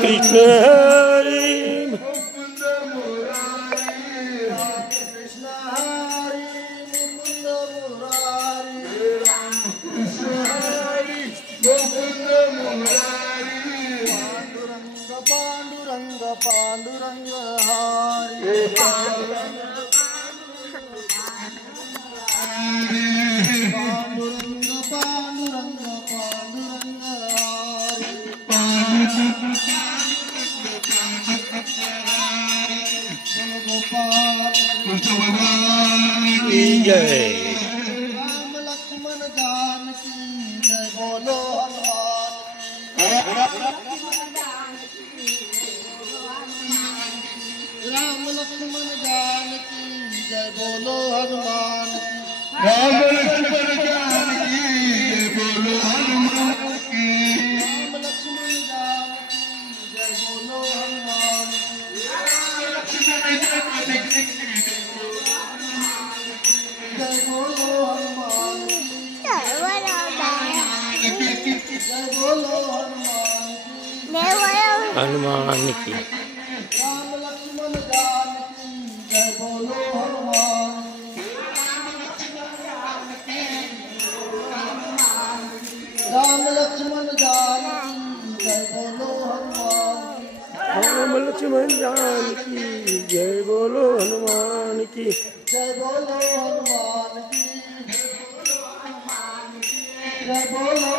कृष्ण हरि पांडुरंग पांडुरंग हरि पांडुरंग पांडुरंग पांडुरंग हरि गोपाल कृष्ण भगवान की जय। राम लक्ष्मण जानकी जय बोलो हनुमान राम लक्ष्मण जानकी जय बोलो हनुमान राम लक्ष्मण जानकी जय बोलो हनुमान की राम लक्ष्मण जानकी जय बोलो हनुमान जय बोलो हनुमान जय बोलो हनुमान की राम लक्ष्मण जानकी जय बोलो हनुमान राम लक्ष्मण जानकी जय बोलो हनुमान राम लक्ष्मण जानकी जय बोलो हनुमान की जय बोलो हनुमान की जय बोलो